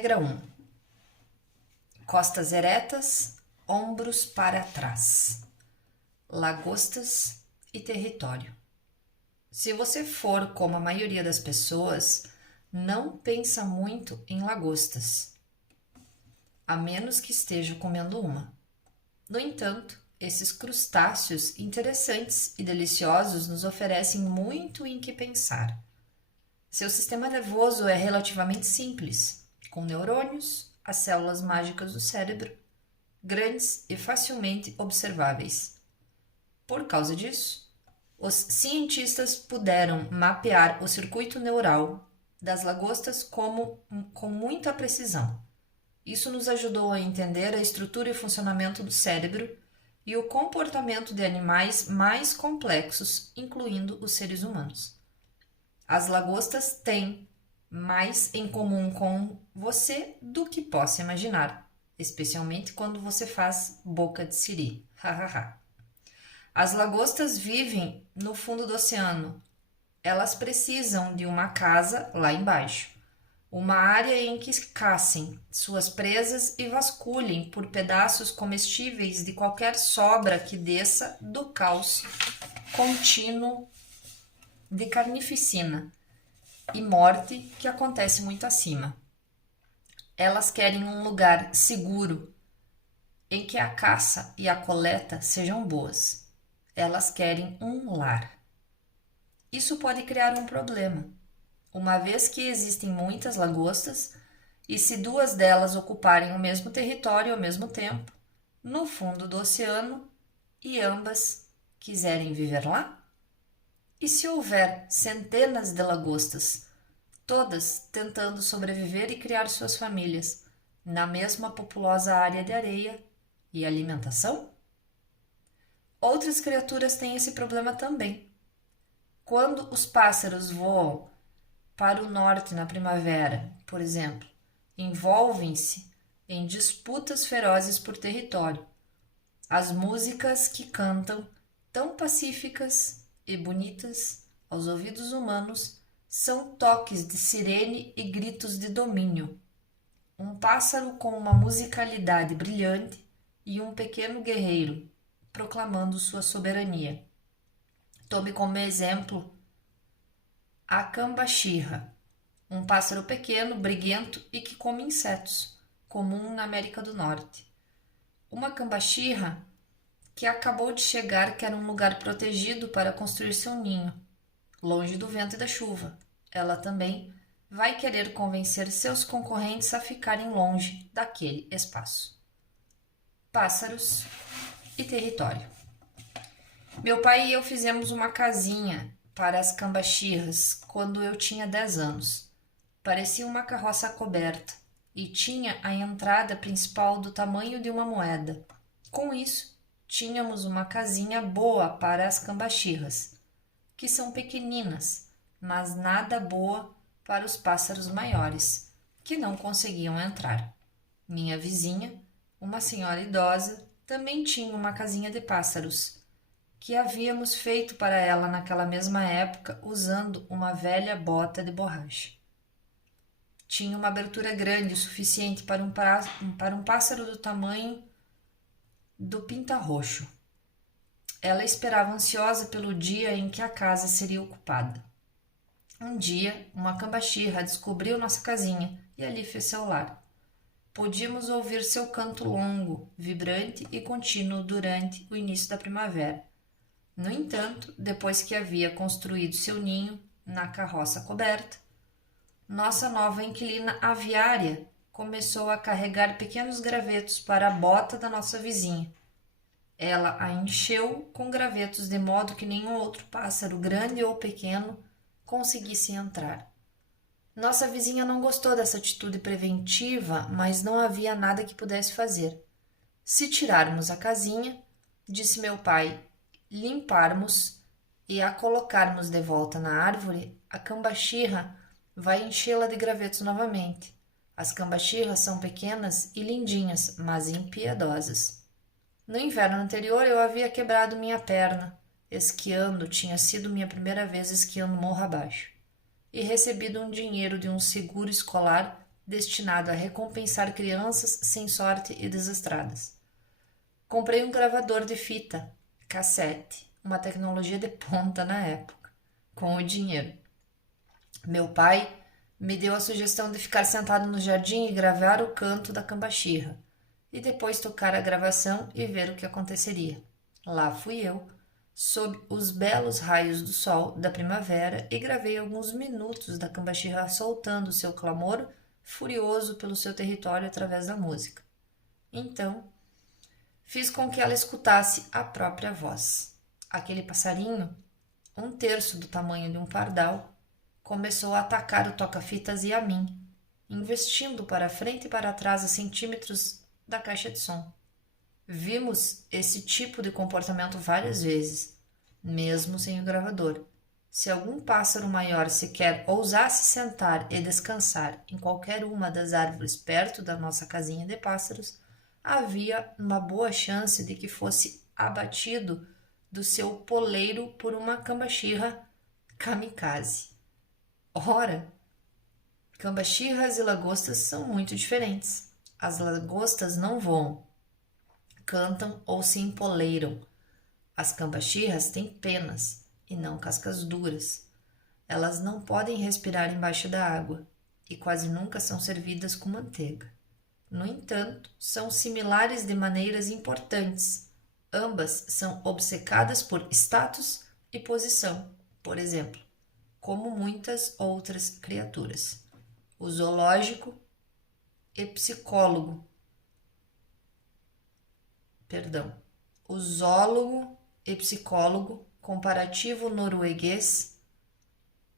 Regra 1. Costas eretas, ombros para trás. Lagostas e território. Se você for como a maioria das pessoas, não pensa muito em lagostas, a menos que esteja comendo uma. No entanto, esses crustáceos interessantes e deliciosos nos oferecem muito em que pensar. Seu sistema nervoso é relativamente simples, com neurônios, as células mágicas do cérebro, grandes e facilmente observáveis. Por causa disso, os cientistas puderam mapear o circuito neural das lagostas com muita precisão. Isso nos ajudou a entender a estrutura e funcionamento do cérebro e o comportamento de animais mais complexos, incluindo os seres humanos. As lagostas têm mais em comum com você do que possa imaginar, especialmente quando você faz boca de siri. As lagostas vivem no fundo do oceano. Elas precisam de uma casa lá embaixo, uma área em que caçem suas presas e vasculhem por pedaços comestíveis de qualquer sobra que desça do caos contínuo de carnificina e morte que acontece muito acima. Elas querem um lugar seguro em que a caça e a coleta sejam boas. Elas querem um lar. Isso pode criar um problema, uma vez que existem muitas lagostas e se duas delas ocuparem o mesmo território ao mesmo tempo, no fundo do oceano, e ambas quiserem viver lá? E se houver centenas de lagostas, todas tentando sobreviver e criar suas famílias, na mesma populosa área de areia e alimentação? Outras criaturas têm esse problema também. Quando os pássaros voam para o norte na primavera, por exemplo, envolvem-se em disputas ferozes por território. As músicas que cantam, tão pacíficas e bonitas aos ouvidos humanos, são toques de sirene e gritos de domínio. Um pássaro com uma musicalidade brilhante e um pequeno guerreiro proclamando sua soberania. Tome como exemplo a cambaxirra, um pássaro pequeno, briguento e que come insetos, comum na América do Norte. Uma cambaxirra que acabou de chegar quer um lugar protegido para construir seu ninho, longe do vento e da chuva. Ela também vai querer convencer seus concorrentes a ficarem longe daquele espaço. Pássaros e território. Meu pai e eu fizemos uma casinha para as cambaxirras quando eu tinha 10 anos. Parecia uma carroça coberta e tinha a entrada principal do tamanho de uma moeda. Com isso, tínhamos uma casinha boa para as cambaxirras, que são pequeninas, mas nada boa para os pássaros maiores, que não conseguiam entrar. Minha vizinha, uma senhora idosa, também tinha uma casinha de pássaros, que havíamos feito para ela naquela mesma época usando uma velha bota de borracha. Tinha uma abertura grande o suficiente para um pássaro do tamanho do pinta-roxo. Ela esperava ansiosa pelo dia em que a casa seria ocupada. Um dia, uma cambaxirra descobriu nossa casinha e ali fez seu lar. Podíamos ouvir seu canto longo, vibrante e contínuo durante o início da primavera. No entanto, depois que havia construído seu ninho na carroça coberta, nossa nova inquilina aviária começou a carregar pequenos gravetos para a bota da nossa vizinha. Ela a encheu com gravetos de modo que nenhum outro pássaro, grande ou pequeno, conseguisse entrar. Nossa vizinha não gostou dessa atitude preventiva, mas não havia nada que pudesse fazer. Se tirarmos a casinha, disse meu pai, limparmos e a colocarmos de volta na árvore, a cambaxirra vai enchê-la de gravetos novamente. As cambaxirras são pequenas e lindinhas, mas impiedosas. No inverno anterior eu havia quebrado minha perna. Esquiando, tinha sido minha primeira vez esquiando morro abaixo. E recebido um dinheiro de um seguro escolar destinado a recompensar crianças sem sorte e desastradas. Comprei um gravador de fita, cassete, uma tecnologia de ponta na época, com o dinheiro. Meu pai me deu a sugestão de ficar sentado no jardim e gravar o canto da cambaxirra, e depois tocar a gravação e ver o que aconteceria. Lá fui eu, sob os belos raios do sol da primavera, e gravei alguns minutos da cambaxirra soltando seu clamor furioso pelo seu território através da música. Então, fiz com que ela escutasse a própria voz. Aquele passarinho, um terço do tamanho de um pardal, começou a atacar o toca-fitas e a mim, investindo para frente e para trás a centímetros da caixa de som. Vimos esse tipo de comportamento várias vezes, mesmo sem o gravador. Se algum pássaro maior sequer ousasse sentar e descansar em qualquer uma das árvores perto da nossa casinha de pássaros, havia uma boa chance de que fosse abatido do seu poleiro por uma cambaxirra kamikaze. Ora, cambaxirras e lagostas são muito diferentes. As lagostas não voam, cantam ou se empoleiram. As cambaxirras têm penas e não cascas duras. Elas não podem respirar embaixo da água e quase nunca são servidas com manteiga. No entanto, são similares de maneiras importantes. Ambas são obcecadas por status e posição, por exemplo, como muitas outras criaturas. O zoológico e psicólogo. O zoólogo e psicólogo comparativo norueguês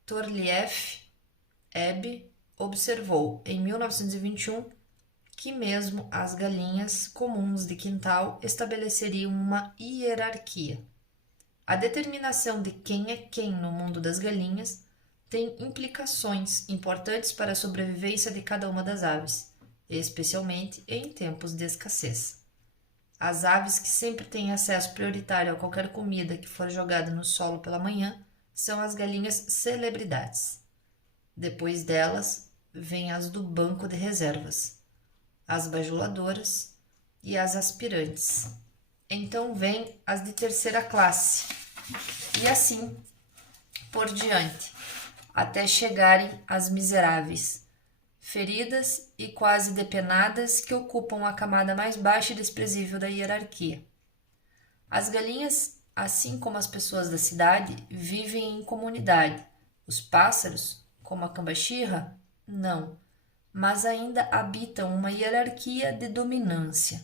Thorleif Ebbe observou em 1921 que mesmo as galinhas comuns de quintal estabeleceriam uma hierarquia. A determinação de quem é quem no mundo das galinhas tem implicações importantes para a sobrevivência de cada uma das aves, especialmente em tempos de escassez. As aves que sempre têm acesso prioritário a qualquer comida que for jogada no solo pela manhã são as galinhas celebridades. Depois delas, vêm as do banco de reservas, as bajuladoras e as aspirantes. Então vêm as de terceira classe, e assim por diante, até chegarem às miseráveis, feridas e quase depenadas que ocupam a camada mais baixa e desprezível da hierarquia. As galinhas, assim como as pessoas da cidade, vivem em comunidade. Os pássaros, como a cambaxirra, não, mas ainda habitam uma hierarquia de dominância.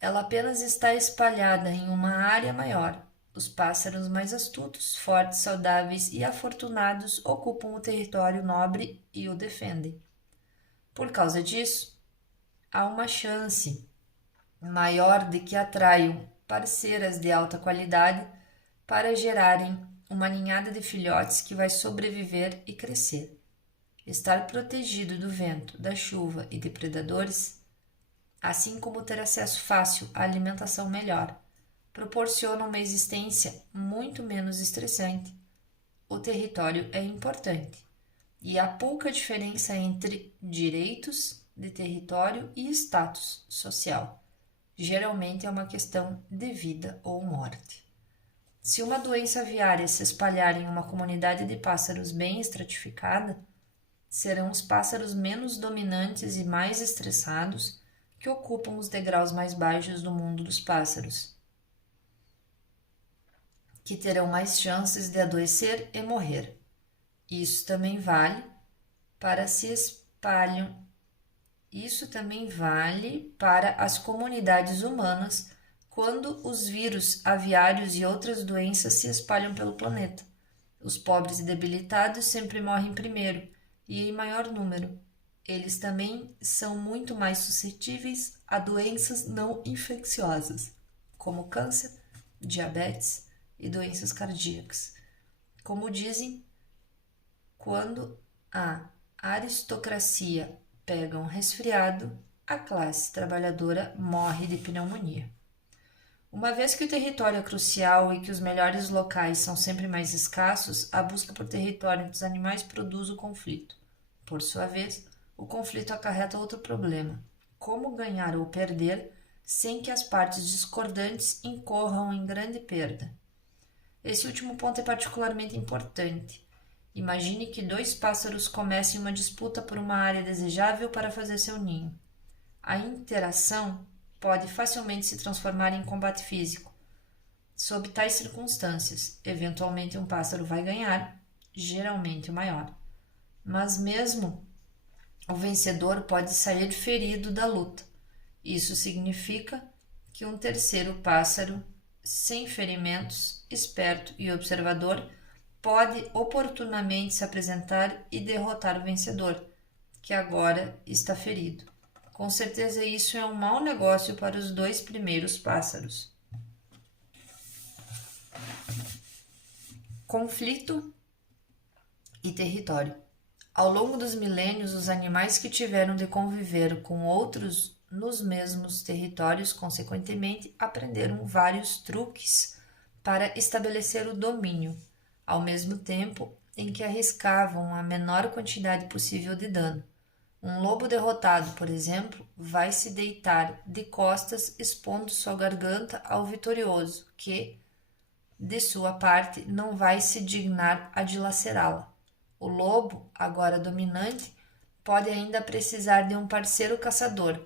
Ela apenas está espalhada em uma área maior. Os pássaros mais astutos, fortes, saudáveis e afortunados ocupam o território nobre e o defendem. Por causa disso, há uma chance maior de que atraiam parceiras de alta qualidade para gerarem uma ninhada de filhotes que vai sobreviver e crescer. Estar protegido do vento, da chuva e de predadores, assim como ter acesso fácil à alimentação melhor, proporciona uma existência muito menos estressante. O território é importante e há pouca diferença entre direitos de território e status social. Geralmente é uma questão de vida ou morte. Se uma doença aviária se espalhar em uma comunidade de pássaros bem estratificada, serão os pássaros menos dominantes e mais estressados que ocupam os degraus mais baixos do mundo dos pássaros, que terão mais chances de adoecer e morrer. Isso também vale para as comunidades humanas quando os vírus aviários e outras doenças se espalham pelo planeta. Os pobres e debilitados sempre morrem primeiro e em maior número. Eles também são muito mais suscetíveis a doenças não infecciosas, como câncer, diabetes e doenças cardíacas. Como dizem, quando a aristocracia pega um resfriado, a classe trabalhadora morre de pneumonia. Uma vez que o território é crucial e que os melhores locais são sempre mais escassos, a busca por território entre os animais produz o conflito. Por sua vez, o conflito acarreta outro problema: como ganhar ou perder sem que as partes discordantes incorram em grande perda. Esse último ponto é particularmente importante. Imagine que dois pássaros comecem uma disputa por uma área desejável para fazer seu ninho. A interação pode facilmente se transformar em combate físico. Sob tais circunstâncias, eventualmente um pássaro vai ganhar, geralmente o maior. Mas mesmo o vencedor pode sair ferido da luta. Isso significa que um terceiro pássaro, sem ferimentos, esperto e observador, pode oportunamente se apresentar e derrotar o vencedor, que agora está ferido. Com certeza isso é um mau negócio para os dois primeiros pássaros. Conflito e território. Ao longo dos milênios, os animais que tiveram de conviver com outros nos mesmos territórios, consequentemente, aprenderam vários truques para estabelecer o domínio, ao mesmo tempo em que arriscavam a menor quantidade possível de dano. Um lobo derrotado, por exemplo, vai se deitar de costas, expondo sua garganta ao vitorioso, que, de sua parte, não vai se dignar a dilacerá-la. O lobo, agora dominante, pode ainda precisar de um parceiro caçador,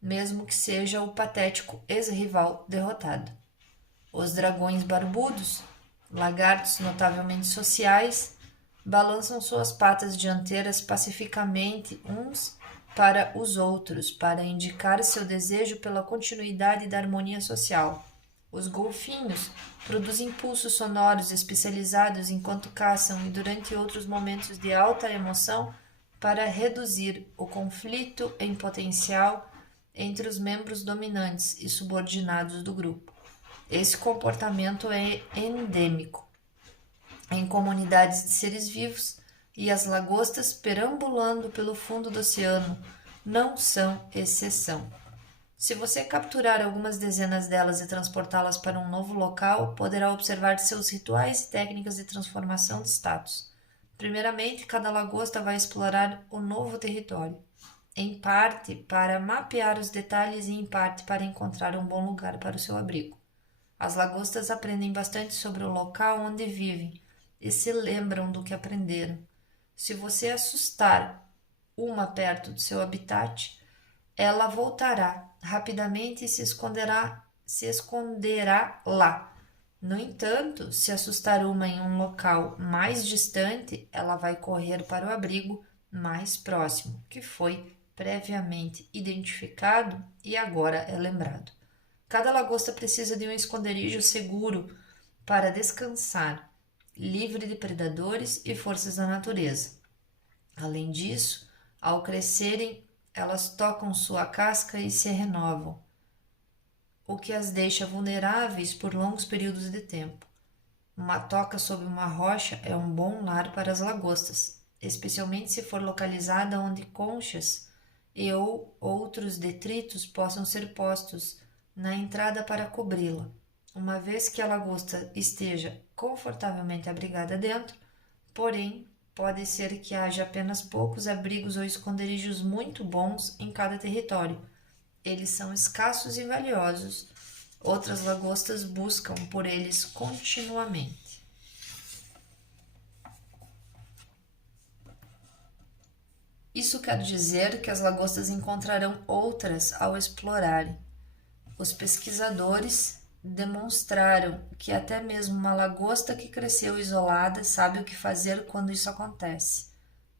mesmo que seja o patético ex-rival derrotado. Os dragões barbudos, lagartos notavelmente sociais, balançam suas patas dianteiras pacificamente uns para os outros, para indicar seu desejo pela continuidade da harmonia social. Os golfinhos produzem pulsos sonoros especializados enquanto caçam e durante outros momentos de alta emoção para reduzir o conflito em potencial entre os membros dominantes e subordinados do grupo. Esse comportamento é endêmico em comunidades de seres vivos, e as lagostas perambulando pelo fundo do oceano não são exceção. Se você capturar algumas dezenas delas e transportá-las para um novo local, poderá observar seus rituais e técnicas de transformação de status. Primeiramente, cada lagosta vai explorar o novo território, em parte para mapear os detalhes e em parte para encontrar um bom lugar para o seu abrigo. As lagostas aprendem bastante sobre o local onde vivem e se lembram do que aprenderam. Se você assustar uma perto do seu habitat, ela voltará rapidamente e se esconderá lá. No entanto, se assustar uma em um local mais distante, ela vai correr para o abrigo mais próximo, que foi previamente identificado e agora é lembrado. Cada lagosta precisa de um esconderijo seguro para descansar, livre de predadores e forças da natureza. Além disso, ao crescerem, elas tocam sua casca e se renovam, o que as deixa vulneráveis por longos períodos de tempo. Uma toca sob uma rocha é um bom lar para as lagostas, especialmente se for localizada onde conchas e ou outros detritos possam ser postos na entrada para cobri-la. Uma vez que a lagosta esteja confortavelmente abrigada dentro, porém, pode ser que haja apenas poucos abrigos ou esconderijos muito bons em cada território. Eles são escassos e valiosos. Outras lagostas buscam por eles continuamente. Isso quer dizer que as lagostas encontrarão outras ao explorarem. Os pesquisadores demonstraram que até mesmo uma lagosta que cresceu isolada sabe o que fazer quando isso acontece.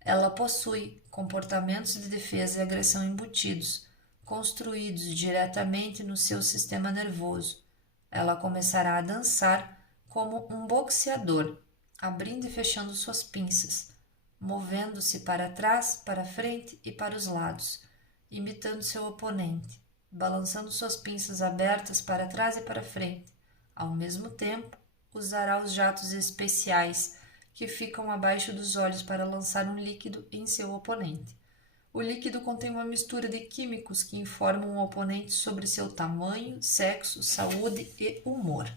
Ela possui comportamentos de defesa e agressão embutidos, construídos diretamente no seu sistema nervoso. Ela começará a dançar como um boxeador, abrindo e fechando suas pinças, movendo-se para trás, para frente e para os lados, imitando seu oponente, balançando suas pinças abertas para trás e para frente. Ao mesmo tempo, usará os jatos especiais que ficam abaixo dos olhos para lançar um líquido em seu oponente. O líquido contém uma mistura de químicos que informam o oponente sobre seu tamanho, sexo, saúde e humor.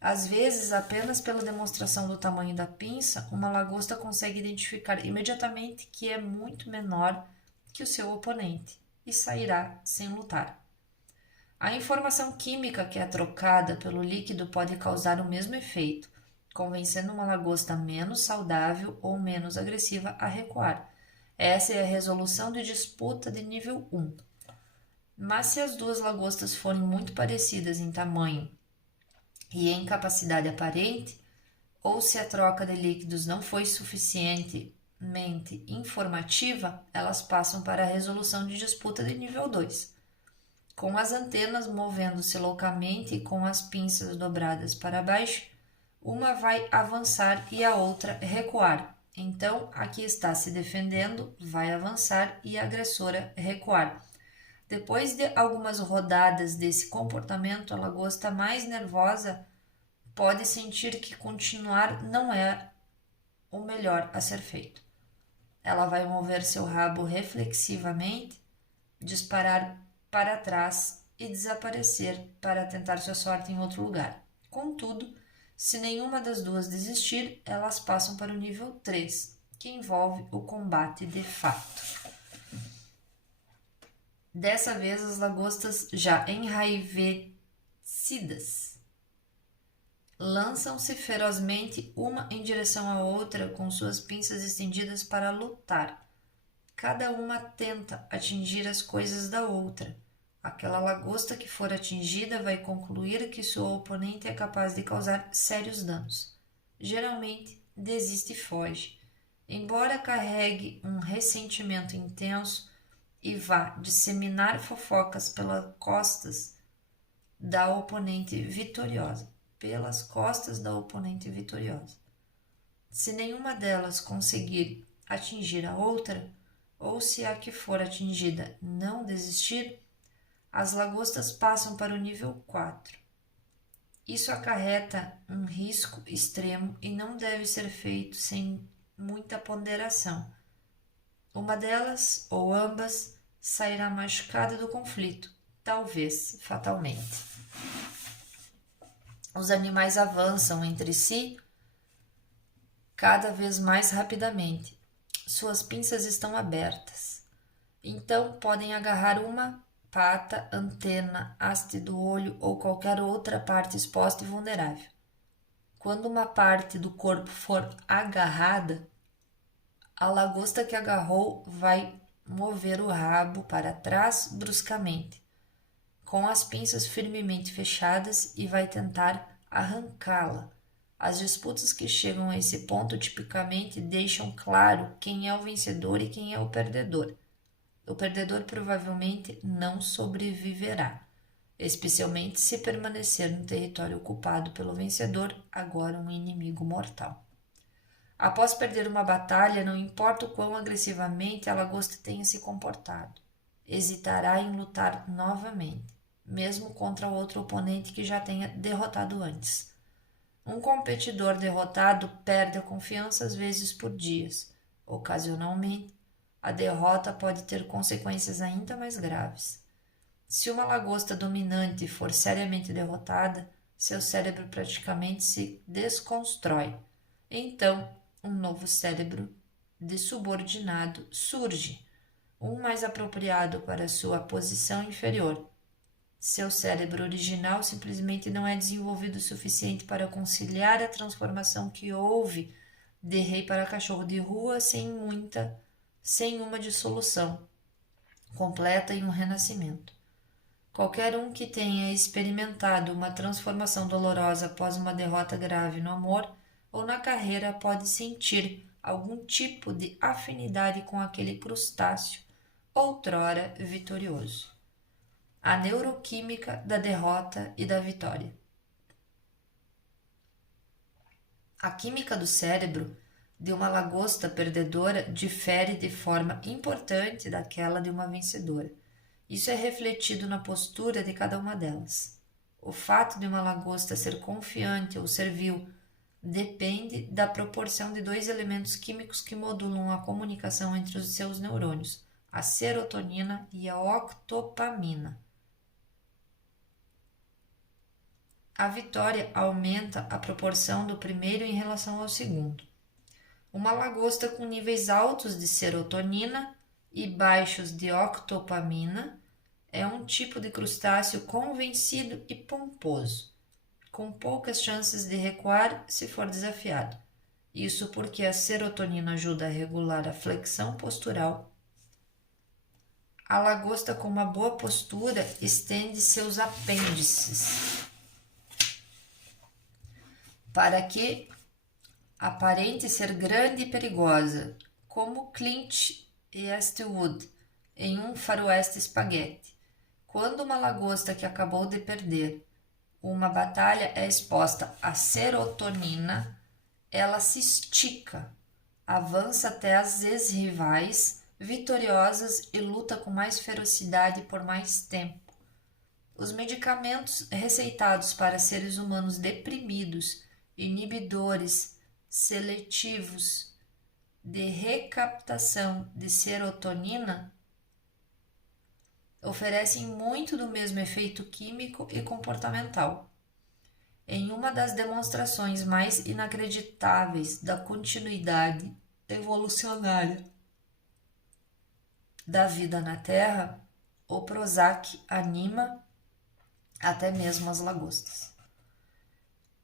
Às vezes, apenas pela demonstração do tamanho da pinça, uma lagosta consegue identificar imediatamente que é muito menor que o seu oponente e sairá sem lutar. A informação química que é trocada pelo líquido pode causar o mesmo efeito, convencendo uma lagosta menos saudável ou menos agressiva a recuar. Essa é a resolução de disputa de nível 1. Mas se as duas lagostas forem muito parecidas em tamanho e em capacidade aparente, ou se a troca de líquidos não foi suficientemente informativa, elas passam para a resolução de disputa de nível 2. Com as antenas movendo-se loucamente e com as pinças dobradas para baixo, uma vai avançar e a outra recuar. Então, a que está se defendendo vai avançar e a agressora recuar. Depois de algumas rodadas desse comportamento, a lagosta mais nervosa pode sentir que continuar não é o melhor a ser feito. Ela vai mover seu rabo reflexivamente, disparar para trás e desaparecer para tentar sua sorte em outro lugar. Contudo, se nenhuma das duas desistir, elas passam para o nível 3, que envolve o combate de fato. Dessa vez, as lagostas já enraivecidas lançam-se ferozmente uma em direção à outra com suas pinças estendidas para lutar. Cada uma tenta atingir as coisas da outra. Aquela lagosta que for atingida vai concluir que sua oponente é capaz de causar sérios danos. Geralmente, desiste e foge. Embora carregue um ressentimento intenso e vá disseminar fofocas pelas costas da oponente vitoriosa. Se nenhuma delas conseguir atingir a outra, ou se a que for atingida não desistir, as lagostas passam para o nível 4. Isso acarreta um risco extremo e não deve ser feito sem muita ponderação. Uma delas, ou ambas, sairá machucada do conflito, talvez fatalmente. Os animais avançam entre si cada vez mais rapidamente. Suas pinças estão abertas. Então podem agarrar uma pata, antena, haste do olho ou qualquer outra parte exposta e vulnerável. Quando uma parte do corpo for agarrada, a lagosta que agarrou vai mover o rabo para trás bruscamente, com as pinças firmemente fechadas, e vai tentar arrancá-la. As disputas que chegam a esse ponto tipicamente deixam claro quem é o vencedor e quem é o perdedor. O perdedor provavelmente não sobreviverá, especialmente se permanecer no território ocupado pelo vencedor, agora um inimigo mortal. Após perder uma batalha, não importa o quão agressivamente a lagosta tenha se comportado, hesitará em lutar novamente, mesmo contra outro oponente que já tenha derrotado antes. Um competidor derrotado perde a confiança às vezes por dias. Ocasionalmente, a derrota pode ter consequências ainda mais graves. Se uma lagosta dominante for seriamente derrotada, seu cérebro praticamente se desconstrói. Então, um novo cérebro de subordinado surge, um mais apropriado para sua posição inferior. Seu cérebro original simplesmente não é desenvolvido o suficiente para conciliar a transformação que houve de rei para cachorro de rua sem uma dissolução completa e um renascimento. Qualquer um que tenha experimentado uma transformação dolorosa após uma derrota grave no amor ou na carreira pode sentir algum tipo de afinidade com aquele crustáceo outrora vitorioso. A neuroquímica da derrota e da vitória. A química do cérebro de uma lagosta perdedora difere de forma importante daquela de uma vencedora. Isso é refletido na postura de cada uma delas. O fato de uma lagosta ser confiante ou servil depende da proporção de dois elementos químicos que modulam a comunicação entre os seus neurônios, a serotonina e a octopamina. A vitória aumenta a proporção do primeiro em relação ao segundo. Uma lagosta com níveis altos de serotonina e baixos de octopamina, é um tipo de crustáceo convencido e pomposo, com poucas chances de recuar se for desafiado. Isso porque a serotonina ajuda a regular a flexão postural. A lagosta com uma boa postura estende seus apêndices para que aparente ser grande e perigosa, como Clint Eastwood em Um Faroeste Espaguete. Quando uma lagosta que acabou de perder uma batalha é exposta à serotonina, ela se estica, avança até as ex-rivais vitoriosas e luta com mais ferocidade por mais tempo. Os medicamentos receitados para seres humanos deprimidos, inibidores seletivos de recaptação de serotonina, oferecem muito do mesmo efeito químico e comportamental. Em uma das demonstrações mais inacreditáveis da continuidade evolucionária da vida na Terra, o Prozac anima até mesmo as lagostas.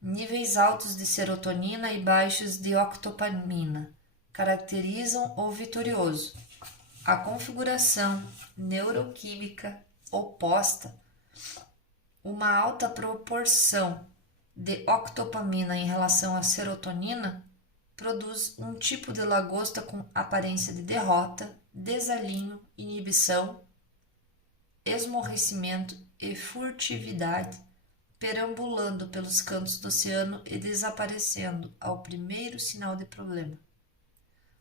Níveis altos de serotonina e baixos de octopamina caracterizam o vitorioso. A configuração neuroquímica oposta, uma alta proporção de octopamina em relação à serotonina, produz um tipo de lagosta com aparência de derrota, desalinho, inibição, esmorrecimento e furtividade, perambulando pelos cantos do oceano e desaparecendo ao primeiro sinal de problema.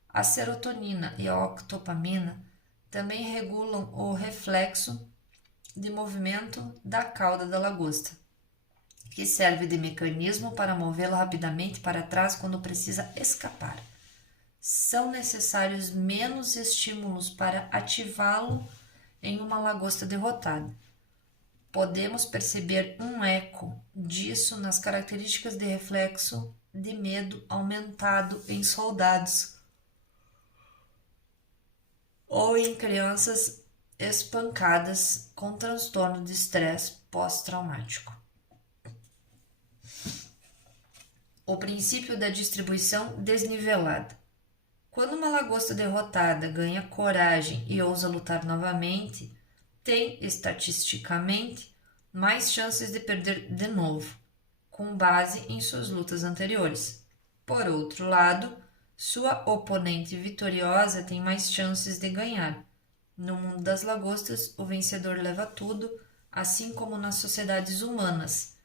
A serotonina e a octopamina também regulam o reflexo de movimento da cauda da lagosta, que serve de mecanismo para movê-la rapidamente para trás quando precisa escapar. São necessários menos estímulos para ativá-lo em uma lagosta derrotada. Podemos perceber um eco disso nas características de reflexo de medo aumentado em soldados ou em crianças espancadas com transtorno de estresse pós-traumático. O princípio da distribuição desnivelada. Quando uma lagosta derrotada ganha coragem e ousa lutar novamente, tem, estatisticamente, mais chances de perder de novo, com base em suas lutas anteriores. Por outro lado, sua oponente vitoriosa tem mais chances de ganhar. No mundo das lagostas, o vencedor leva tudo, assim como nas sociedades humanas,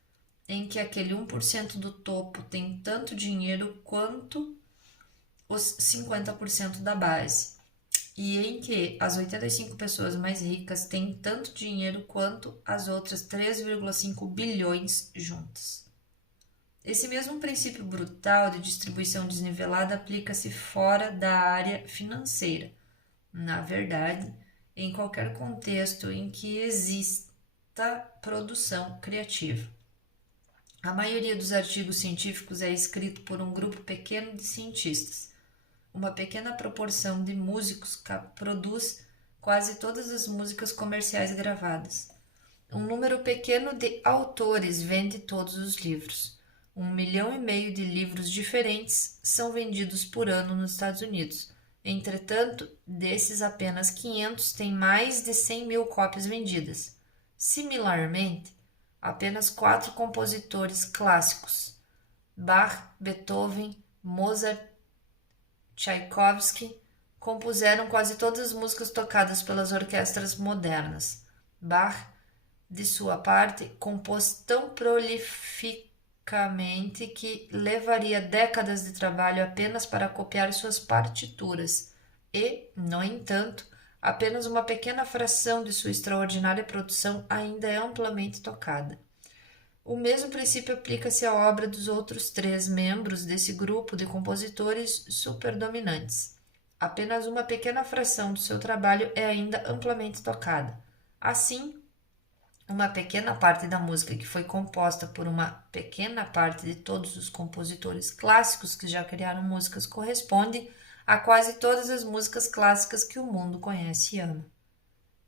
em que aquele 1% do topo tem tanto dinheiro quanto os 50% da base, e em que as 85 pessoas mais ricas têm tanto dinheiro quanto as outras 3,5 bilhões juntas. Esse mesmo princípio brutal de distribuição desnivelada aplica-se fora da área financeira. Na verdade, em qualquer contexto em que exista produção criativa. A maioria dos artigos científicos é escrito por um grupo pequeno de cientistas. Uma pequena proporção de músicos produz quase todas as músicas comerciais gravadas. Um número pequeno de autores vende todos os livros. 1,5 milhão de livros diferentes são vendidos por ano nos Estados Unidos. Entretanto, desses apenas 500 têm mais de 100 mil cópias vendidas. Similarmente, apenas 4 compositores clássicos, Bach, Beethoven, Mozart, Tchaikovsky, compuseram quase todas as músicas tocadas pelas orquestras modernas. Bach, de sua parte, compôs tão prolificamente que levaria décadas de trabalho apenas para copiar suas partituras e, no entanto, apenas uma pequena fração de sua extraordinária produção ainda é amplamente tocada. O mesmo princípio aplica-se à obra dos outros 3 membros desse grupo de compositores superdominantes. Apenas uma pequena fração do seu trabalho é ainda amplamente tocada. Assim, uma pequena parte da música que foi composta por uma pequena parte de todos os compositores clássicos que já criaram músicas corresponde a quase todas as músicas clássicas que o mundo conhece e ama.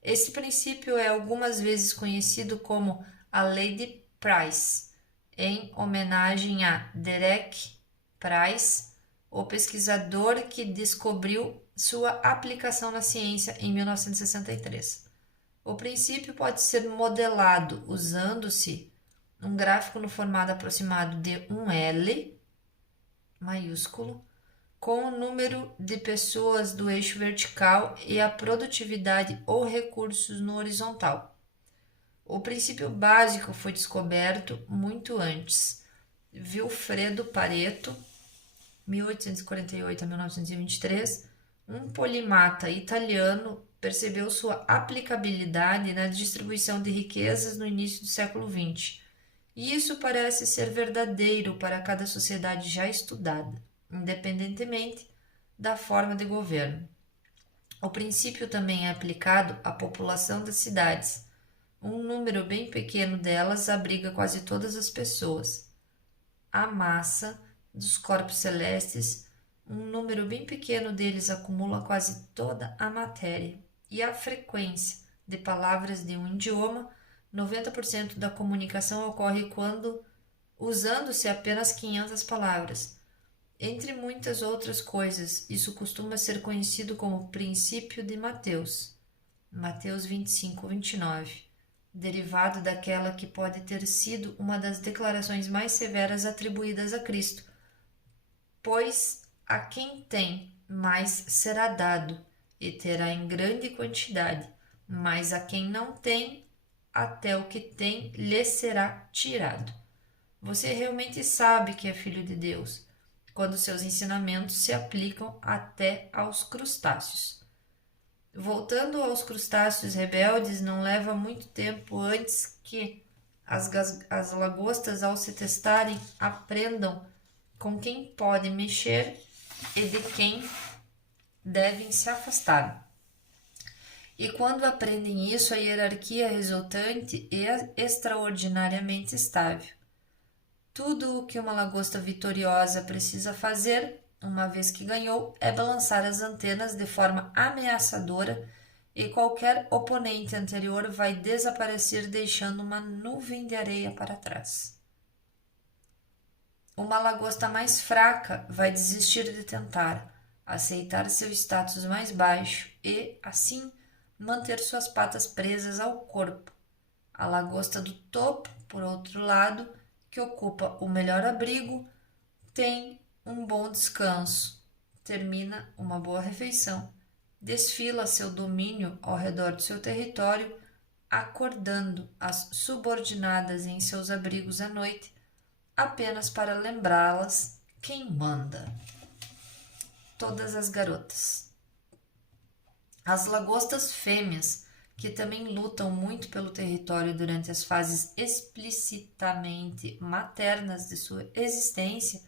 Esse princípio é algumas vezes conhecido como a Lei de Price, em homenagem a Derek Price, o pesquisador que descobriu sua aplicação na ciência em 1963. O princípio pode ser modelado usando-se um gráfico no formato aproximado de um L maiúsculo, com o número de pessoas do eixo vertical e a produtividade ou recursos no horizontal. O princípio básico foi descoberto muito antes. Vilfredo Pareto, 1848 a 1923, um polimata italiano, percebeu sua aplicabilidade na distribuição de riquezas no início do século XX. E isso parece ser verdadeiro para cada sociedade já estudada, independentemente da forma de governo. O princípio também é aplicado à população das cidades. Um número bem pequeno delas abriga quase todas as pessoas. A massa dos corpos celestes, um número bem pequeno deles acumula quase toda a matéria. E a frequência de palavras de um idioma, 90% da comunicação ocorre quando usando-se apenas 500 palavras. Entre muitas outras coisas, isso costuma ser conhecido como princípio de Mateus, Mateus 25, 29, derivado daquela que pode ter sido uma das declarações mais severas atribuídas a Cristo. Pois a quem tem, mais será dado, e terá em grande quantidade, mas a quem não tem, até o que tem lhe será tirado. Você realmente sabe que é filho de Deus, quando seus ensinamentos se aplicam até aos crustáceos. Voltando aos crustáceos rebeldes, não leva muito tempo antes que as lagostas, ao se testarem, aprendam com quem podem mexer e de quem devem se afastar. E quando aprendem isso, a hierarquia resultante é extraordinariamente estável. Tudo o que uma lagosta vitoriosa precisa fazer, uma vez que ganhou, é balançar as antenas de forma ameaçadora e qualquer oponente anterior vai desaparecer deixando uma nuvem de areia para trás. Uma lagosta mais fraca vai desistir de tentar, aceitar seu status mais baixo e, assim, manter suas patas presas ao corpo. A lagosta do topo, por outro lado, que ocupa o melhor abrigo, tem um bom descanso, termina uma boa refeição, desfila seu domínio ao redor do seu território, acordando as subordinadas em seus abrigos à noite, apenas para lembrá-las quem manda. Todas as garotas. As lagostas fêmeas, que também lutam muito pelo território durante as fases explicitamente maternas de sua existência,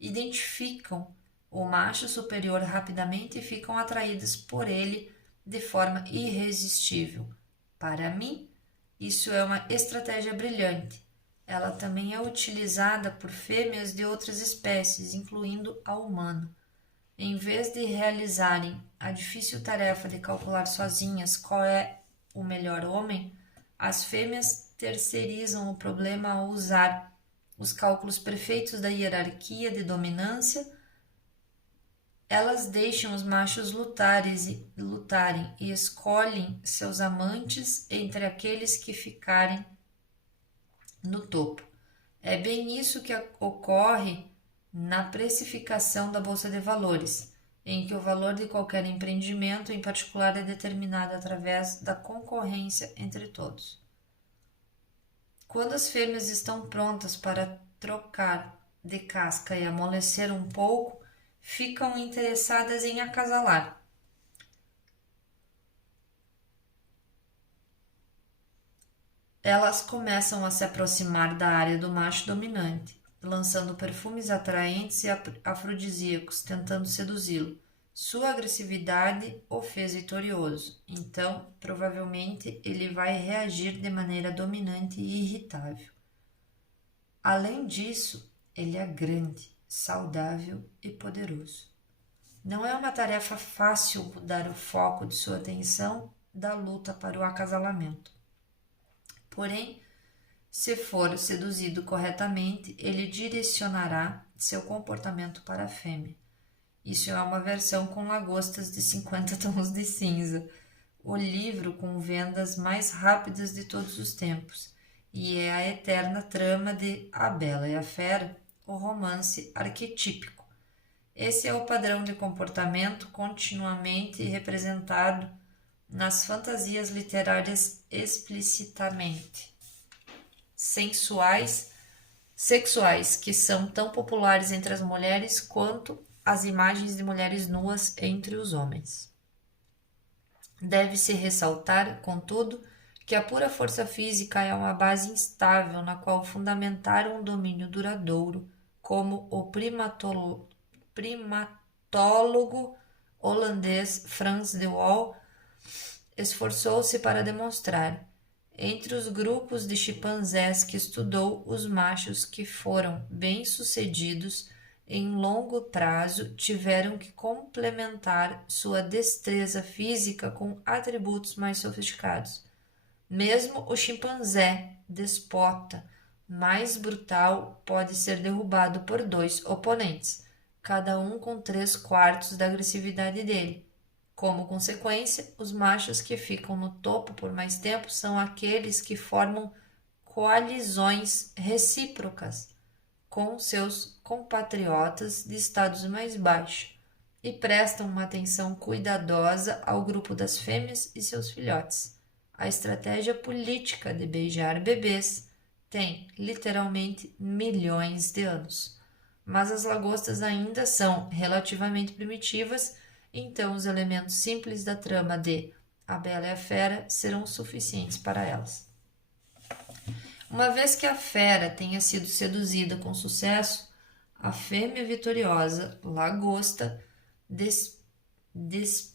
identificam o macho superior rapidamente e ficam atraídas por ele de forma irresistível. Para mim, isso é uma estratégia brilhante. Ela também é utilizada por fêmeas de outras espécies, incluindo a humana. Em vez de realizarem a difícil tarefa de calcular sozinhas qual é o melhor homem, as fêmeas terceirizam o problema ao usar os cálculos perfeitos da hierarquia de dominância. Elas deixam os machos lutarem e escolhem seus amantes entre aqueles que ficarem no topo. É bem isso que ocorre na precificação da Bolsa de Valores, em que o valor de qualquer empreendimento em particular é determinado através da concorrência entre todos. Quando as fêmeas estão prontas para trocar de casca e amolecer um pouco, ficam interessadas em acasalar. Elas começam a se aproximar da área do macho dominante, lançando perfumes atraentes e afrodisíacos, tentando seduzi-lo. Sua agressividade o fez vitorioso, então provavelmente ele vai reagir de maneira dominante e irritável. Além disso, ele é grande, saudável e poderoso. Não é uma tarefa fácil mudar o foco de sua atenção da luta para o acasalamento. Porém, se for seduzido corretamente, ele direcionará seu comportamento para a fêmea. Isso é uma versão com lagostas de 50 tons de cinza, o livro com vendas mais rápidas de todos os tempos, e é a eterna trama de A Bela e a Fera, o romance arquetípico. Esse é o padrão de comportamento continuamente representado nas fantasias literárias explicitamente sexuais, que são tão populares entre as mulheres quanto as imagens de mulheres nuas entre os homens. Deve-se ressaltar, contudo, que a pura força física é uma base instável na qual fundamentar um domínio duradouro, como o primatólogo holandês Frans de Waal esforçou-se para demonstrar. Entre os grupos de chimpanzés que estudou, os machos que foram bem-sucedidos em longo prazo tiveram que complementar sua destreza física com atributos mais sofisticados. Mesmo o chimpanzé despota mais brutal pode ser derrubado por 2 oponentes, cada um com 3/4 da agressividade dele. Como consequência, os machos que ficam no topo por mais tempo são aqueles que formam coalizões recíprocas com seus compatriotas de estados mais baixos e prestam uma atenção cuidadosa ao grupo das fêmeas e seus filhotes. A estratégia política de beijar bebês tem, literalmente, milhões de anos. Mas as lagostas ainda são relativamente primitivas, então os elementos simples da trama de A Bela e a Fera serão suficientes para elas. Uma vez que a fera tenha sido seduzida com sucesso, a fêmea vitoriosa, lagosta, despece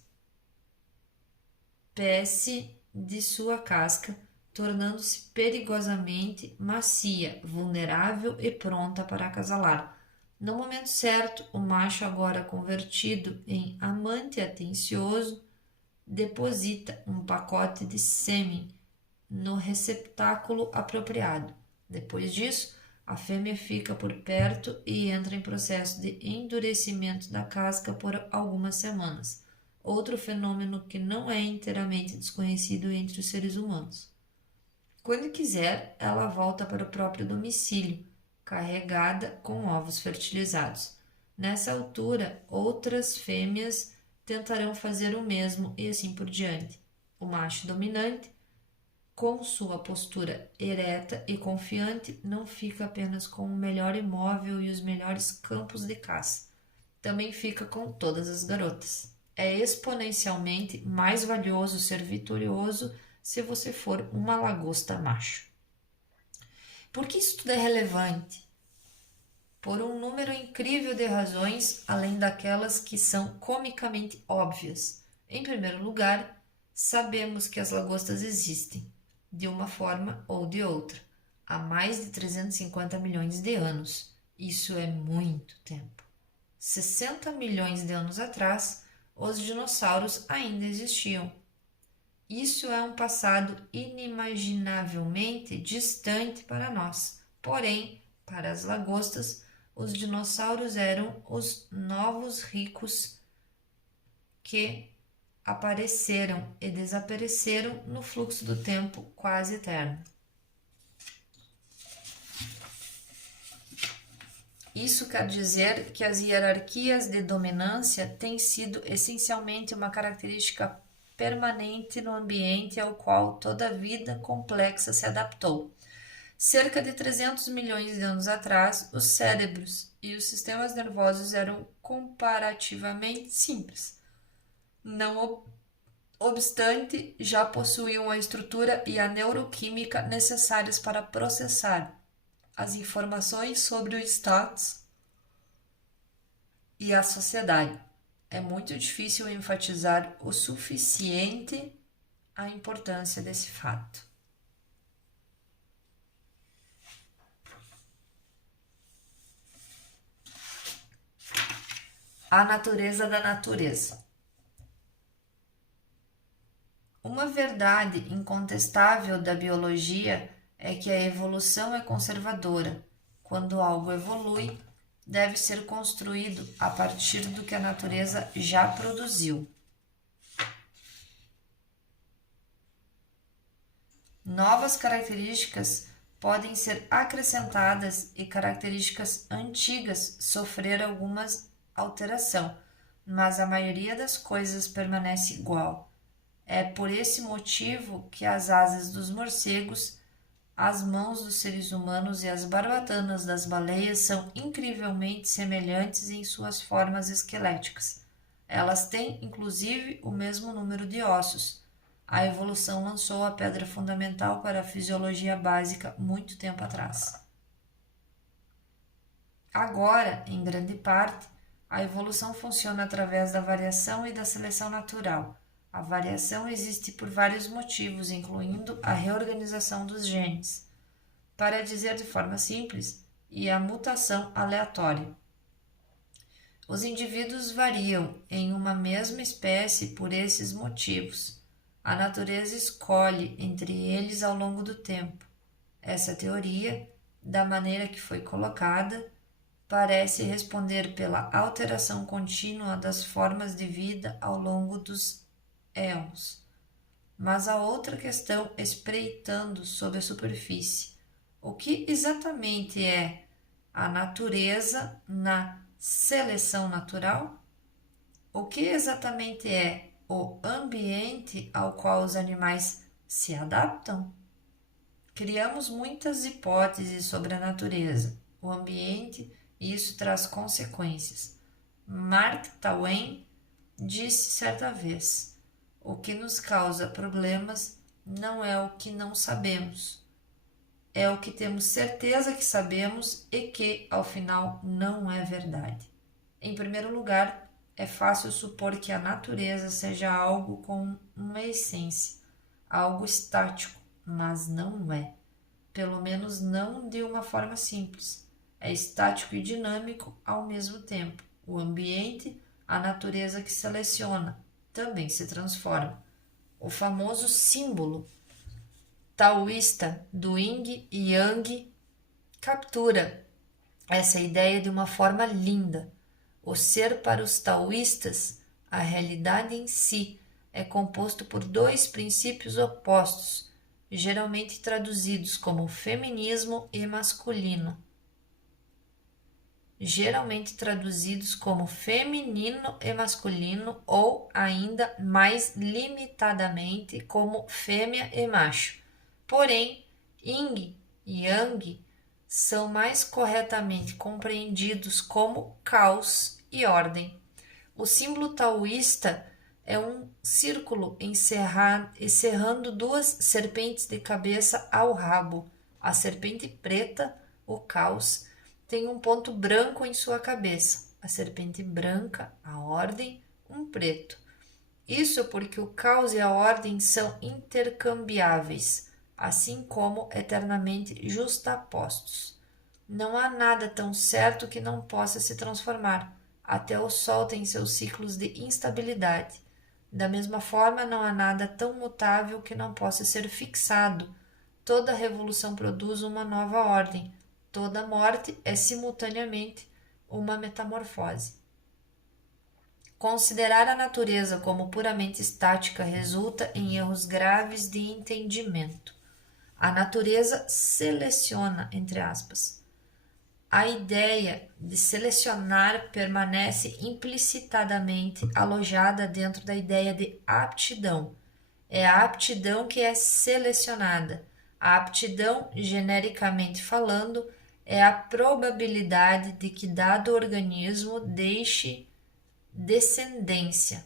de sua casca, tornando-se perigosamente macia, vulnerável e pronta para acasalar. No momento certo, o macho, agora convertido em amante atencioso, deposita um pacote de sêmen no receptáculo apropriado. Depois disso, a fêmea fica por perto e entra em processo de endurecimento da casca por algumas semanas, outro fenômeno que não é inteiramente desconhecido entre os seres humanos. Quando quiser, ela volta para o próprio domicílio, carregada com ovos fertilizados. Nessa altura, outras fêmeas tentarão fazer o mesmo e assim por diante. O macho dominante, com sua postura ereta e confiante, não fica apenas com o melhor imóvel e os melhores campos de caça. Também fica com todas as garotas. É exponencialmente mais valioso ser vitorioso se você for uma lagosta macho. Por que isso tudo é relevante? Por um número incrível de razões, além daquelas que são comicamente óbvias. Em primeiro lugar, sabemos que as lagostas existem, de uma forma ou de outra, há mais de 350 milhões de anos. Isso é muito tempo. 60 milhões de anos atrás, os dinossauros ainda existiam. Isso é um passado inimaginavelmente distante para nós. Porém, para as lagostas, os dinossauros eram os novos ricos que apareceram e desapareceram no fluxo do tempo quase eterno. Isso quer dizer que as hierarquias de dominância têm sido essencialmente uma característica permanente no ambiente ao qual toda a vida complexa se adaptou. Cerca de 300 milhões de anos atrás, os cérebros e os sistemas nervosos eram comparativamente simples. Não obstante, já possuíam a estrutura e a neuroquímica necessárias para processar as informações sobre o status e a sociedade. É muito difícil enfatizar o suficiente a importância desse fato. A natureza da natureza. Uma verdade incontestável da biologia é que a evolução é conservadora. Quando algo evolui, deve ser construído a partir do que a natureza já produziu. Novas características podem ser acrescentadas e características antigas sofrer alguma alteração, mas a maioria das coisas permanece igual. É por esse motivo que as asas dos morcegos, as mãos dos seres humanos e as barbatanas das baleias são incrivelmente semelhantes em suas formas esqueléticas. Elas têm, inclusive, o mesmo número de ossos. A evolução lançou a pedra fundamental para a fisiologia básica muito tempo atrás. Agora, em grande parte, a evolução funciona através da variação e da seleção natural. A variação existe por vários motivos, incluindo a reorganização dos genes. Para dizer de forma simples, e a mutação aleatória. Os indivíduos variam em uma mesma espécie por esses motivos. A natureza escolhe entre eles ao longo do tempo. Essa teoria, da maneira que foi colocada, parece responder pela alteração contínua das formas de vida ao longo dos éons. Mas há outra questão espreitando sob a superfície. O que exatamente é a natureza na seleção natural? O que exatamente é o ambiente ao qual os animais se adaptam? Criamos muitas hipóteses sobre a natureza, o ambiente, e isso traz consequências. Mark Twain disse certa vez: o que nos causa problemas não é o que não sabemos, é o que temos certeza que sabemos e que, ao final, não é verdade. Em primeiro lugar, é fácil supor que a natureza seja algo com uma essência, algo estático, mas não é. Pelo menos não de uma forma simples. É estático e dinâmico ao mesmo tempo. O ambiente, a natureza que seleciona, também se transforma. O famoso símbolo taoísta do Yin e Yang captura essa ideia de uma forma linda. O ser para os taoístas, a realidade em si, é composto por dois princípios opostos, geralmente traduzidos como feminismo e masculino. Geralmente traduzidos como feminino e masculino, ou ainda mais limitadamente como fêmea e macho. Porém, Yin e Yang são mais corretamente compreendidos como caos e ordem. O símbolo taoísta é um círculo encerrando duas serpentes de cabeça ao rabo. A serpente preta, o caos, tem um ponto branco em sua cabeça. A serpente branca, a ordem, um preto. Isso porque o caos e a ordem são intercambiáveis, assim como eternamente justapostos. Não há nada tão certo que não possa se transformar. Até o Sol tem seus ciclos de instabilidade. Da mesma forma, não há nada tão mutável que não possa ser fixado. Toda revolução produz uma nova ordem. Toda morte é simultaneamente uma metamorfose. Considerar a natureza como puramente estática resulta em erros graves de entendimento. A natureza seleciona, entre aspas. A ideia de selecionar permanece implicitamente alojada dentro da ideia de aptidão. É a aptidão que é selecionada. A aptidão, genericamente falando, é a probabilidade de que dado organismo deixe descendência,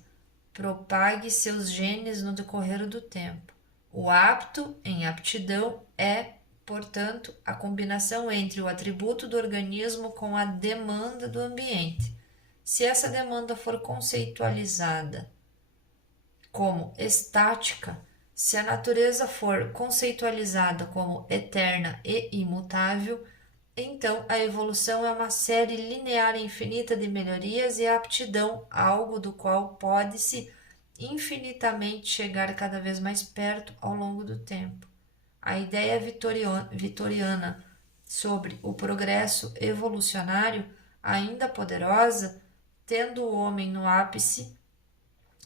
propague seus genes no decorrer do tempo. O apto em aptidão é, portanto, a combinação entre o atributo do organismo com a demanda do ambiente. Se essa demanda for conceitualizada como estática, se a natureza for conceitualizada como eterna e imutável, Então, a evolução é uma série linear e infinita de melhorias e aptidão, algo do qual pode-se infinitamente chegar cada vez mais perto ao longo do tempo. A ideia vitoriana sobre o progresso evolucionário, ainda poderosa, tendo o homem no ápice,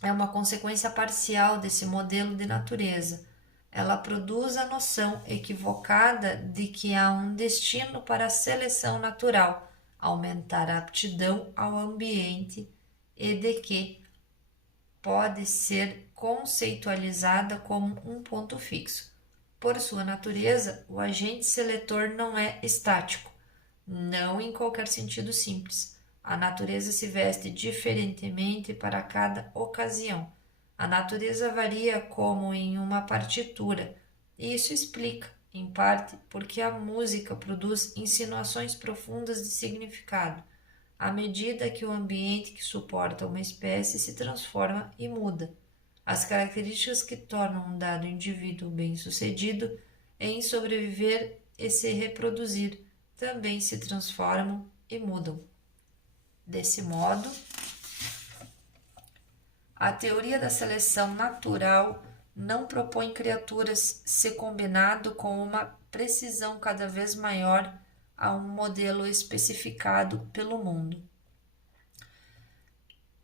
é uma consequência parcial desse modelo de natureza. Ela produz a noção equivocada de que há um destino para a seleção natural, aumentar a aptidão ao ambiente e de que pode ser conceitualizada como um ponto fixo. Por sua natureza, o agente seletor não é estático, não em qualquer sentido simples. A natureza se veste diferentemente para cada ocasião. A natureza varia como em uma partitura, e isso explica, em parte, porque a música produz insinuações profundas de significado, à medida que o ambiente que suporta uma espécie se transforma e muda. As características que tornam um dado indivíduo bem-sucedido em sobreviver e se reproduzir também se transformam e mudam. Desse modo, a teoria da seleção natural não propõe criaturas se combinado com uma precisão cada vez maior a um modelo especificado pelo mundo.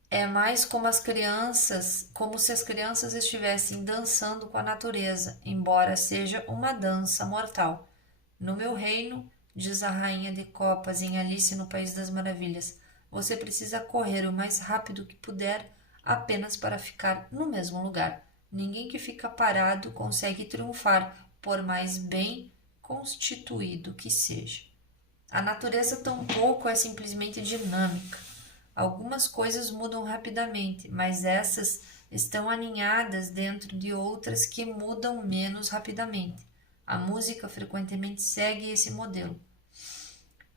É mais como se as crianças estivessem dançando com a natureza, embora seja uma dança mortal. No meu reino, diz a rainha de copas em Alice no País das Maravilhas, você precisa correr o mais rápido que puder apenas para ficar no mesmo lugar. Ninguém que fica parado consegue triunfar, por mais bem constituído que seja. A natureza tampouco é simplesmente dinâmica. Algumas coisas mudam rapidamente, mas essas estão aninhadas dentro de outras que mudam menos rapidamente. A música frequentemente segue esse modelo.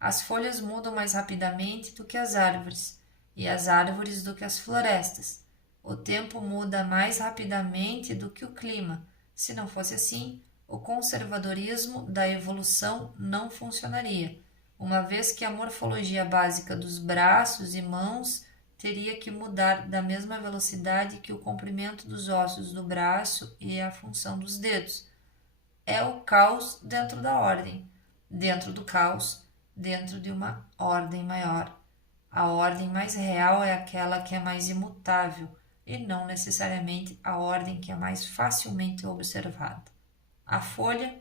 As folhas mudam mais rapidamente do que as árvores, e as árvores do que as florestas. O tempo muda mais rapidamente do que o clima. Se não fosse assim, o conservadorismo da evolução não funcionaria, uma vez que a morfologia básica dos braços e mãos teria que mudar da mesma velocidade que o comprimento dos ossos do braço e a função dos dedos. É o caos dentro da ordem, dentro do caos, dentro de uma ordem maior. A ordem mais real é aquela que é mais imutável e não necessariamente a ordem que é mais facilmente observada. A folha,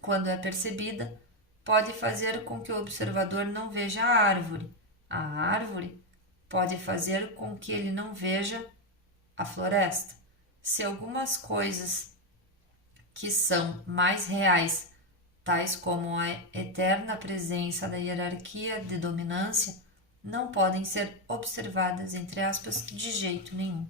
quando é percebida, pode fazer com que o observador não veja a árvore. A árvore pode fazer com que ele não veja a floresta. Se algumas coisas que são mais reais, tais como a eterna presença da hierarquia de dominância, não podem ser observadas, entre aspas, de jeito nenhum.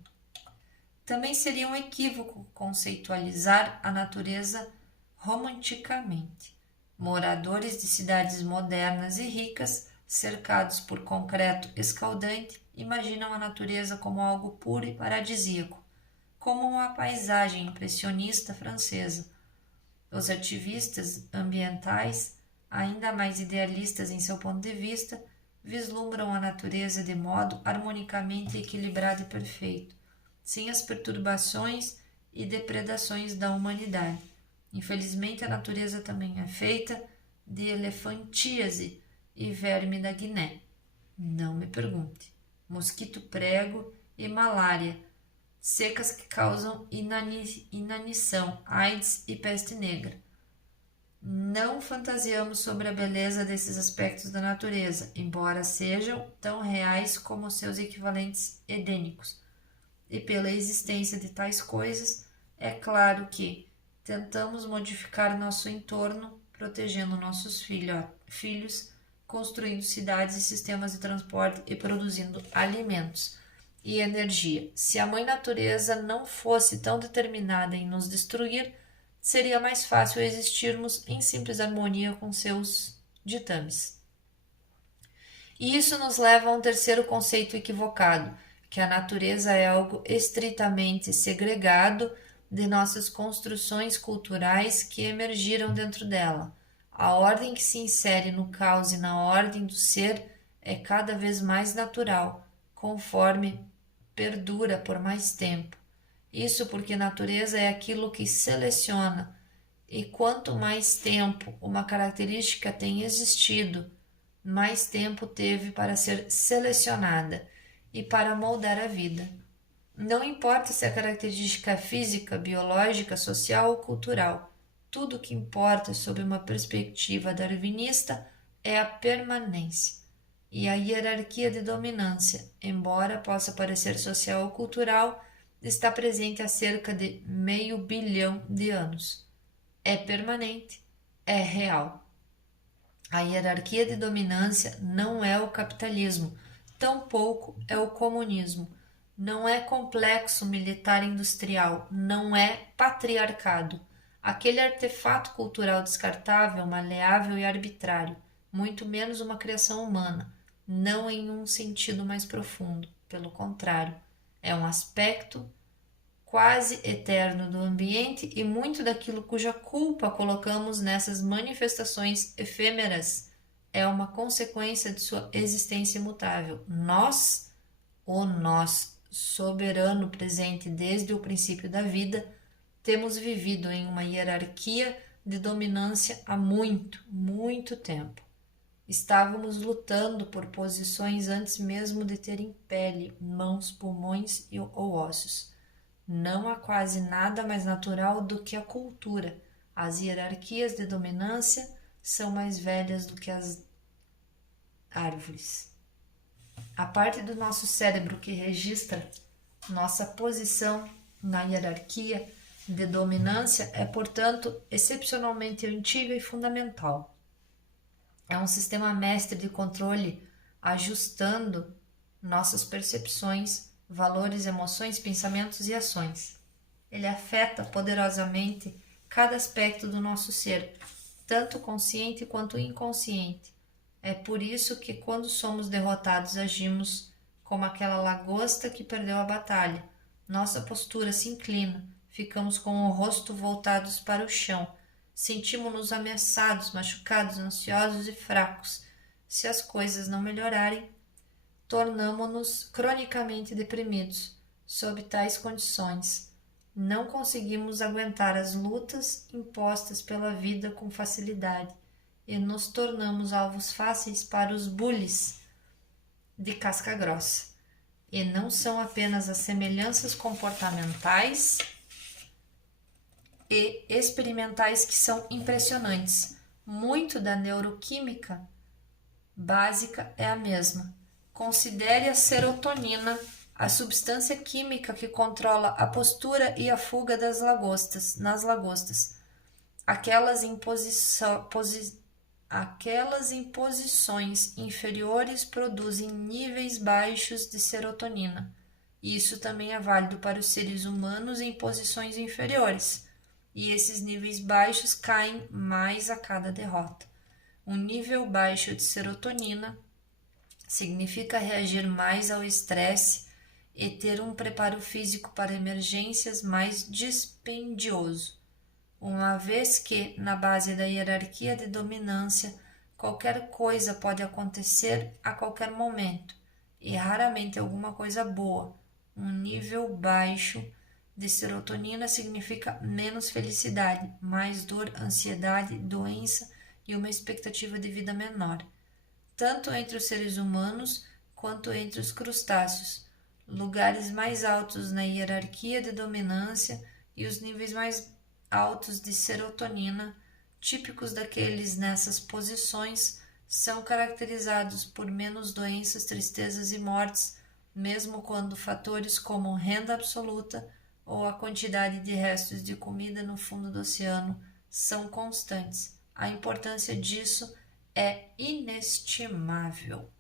Também seria um equívoco conceitualizar a natureza romanticamente. Moradores de cidades modernas e ricas, cercados por concreto escaldante, imaginam a natureza como algo puro e paradisíaco, como uma paisagem impressionista francesa. Os ativistas ambientais, ainda mais idealistas em seu ponto de vista, vislumbram a natureza de modo harmonicamente equilibrado e perfeito, sem as perturbações e depredações da humanidade. Infelizmente, a natureza também é feita de elefantíase e verme da Guiné. Não me pergunte. Mosquito prego e malária, secas que causam inanição, AIDS e peste negra. Não fantasiamos sobre a beleza desses aspectos da natureza, embora sejam tão reais como seus equivalentes edênicos. E pela existência de tais coisas, é claro que tentamos modificar nosso entorno, protegendo nossos filhos, construindo cidades e sistemas de transporte e produzindo alimentos e energia. Se a mãe natureza não fosse tão determinada em nos destruir, seria mais fácil existirmos em simples harmonia com seus ditames. E isso nos leva a um terceiro conceito equivocado, que a natureza é algo estritamente segregado de nossas construções culturais que emergiram dentro dela, A ordem que se insere no caos e na ordem do ser é cada vez mais natural, conforme perdura por mais tempo. Isso porque a natureza é aquilo que seleciona, e quanto mais tempo uma característica tem existido, mais tempo teve para ser selecionada e para moldar a vida. Não importa se a característica é física, biológica, social ou cultural. Tudo o que importa sob uma perspectiva darwinista é a permanência. E a hierarquia de dominância, embora possa parecer social ou cultural, está presente há cerca de 500 bilhão de anos. É permanente, é real. A hierarquia de dominância não é o capitalismo, tampouco é o comunismo. Não é complexo militar industrial, não é patriarcado. Aquele artefato cultural descartável, maleável e arbitrário, muito menos uma criação humana, não em um sentido mais profundo. Pelo contrário, é um aspecto quase eterno do ambiente e muito daquilo cuja culpa colocamos nessas manifestações efêmeras é uma consequência de sua existência imutável. O nós, soberano presente desde o princípio da vida, temos vivido em uma hierarquia de dominância há muito, muito tempo. Estávamos lutando por posições antes mesmo de terem pele, mãos, pulmões ou ossos. Não há quase nada mais natural do que a cultura. As hierarquias de dominância são mais velhas do que as árvores. A parte do nosso cérebro que registra nossa posição na hierarquia de dominância é, portanto, excepcionalmente antiga e fundamental. É um sistema mestre de controle ajustando nossas percepções, valores, emoções, pensamentos e ações. Ele afeta poderosamente cada aspecto do nosso ser, tanto consciente quanto inconsciente. É por isso que, quando somos derrotados, agimos como aquela lagosta que perdeu a batalha. Nossa postura se inclina, ficamos com o rosto voltados para o chão, sentimos-nos ameaçados, machucados, ansiosos e fracos. Se as coisas não melhorarem, tornamo-nos cronicamente deprimidos. Sob tais condições, não conseguimos aguentar as lutas impostas pela vida com facilidade e nos tornamos alvos fáceis para os bullies de casca grossa. E não são apenas as semelhanças comportamentais e experimentais que são impressionantes. Muito da neuroquímica básica é a mesma. Considere a serotonina, a substância química que controla a postura e a fuga nas lagostas. Aquelas em posições inferiores produzem níveis baixos de serotonina. Isso também é válido para os seres humanos em posições inferiores. E esses níveis baixos caem mais a cada derrota. Um nível baixo de serotonina significa reagir mais ao estresse e ter um preparo físico para emergências mais dispendioso, uma vez que, na base da hierarquia de dominância, qualquer coisa pode acontecer a qualquer momento, e raramente alguma coisa boa. Um nível baixo de serotonina significa menos felicidade, mais dor, ansiedade, doença e uma expectativa de vida menor, tanto entre os seres humanos quanto entre os crustáceos. Lugares mais altos na hierarquia de dominância e os níveis mais altos de serotonina, típicos daqueles nessas posições, são caracterizados por menos doenças, tristezas e mortes, mesmo quando fatores como renda absoluta ou a quantidade de restos de comida no fundo do oceano são constantes. A importância disso é inestimável.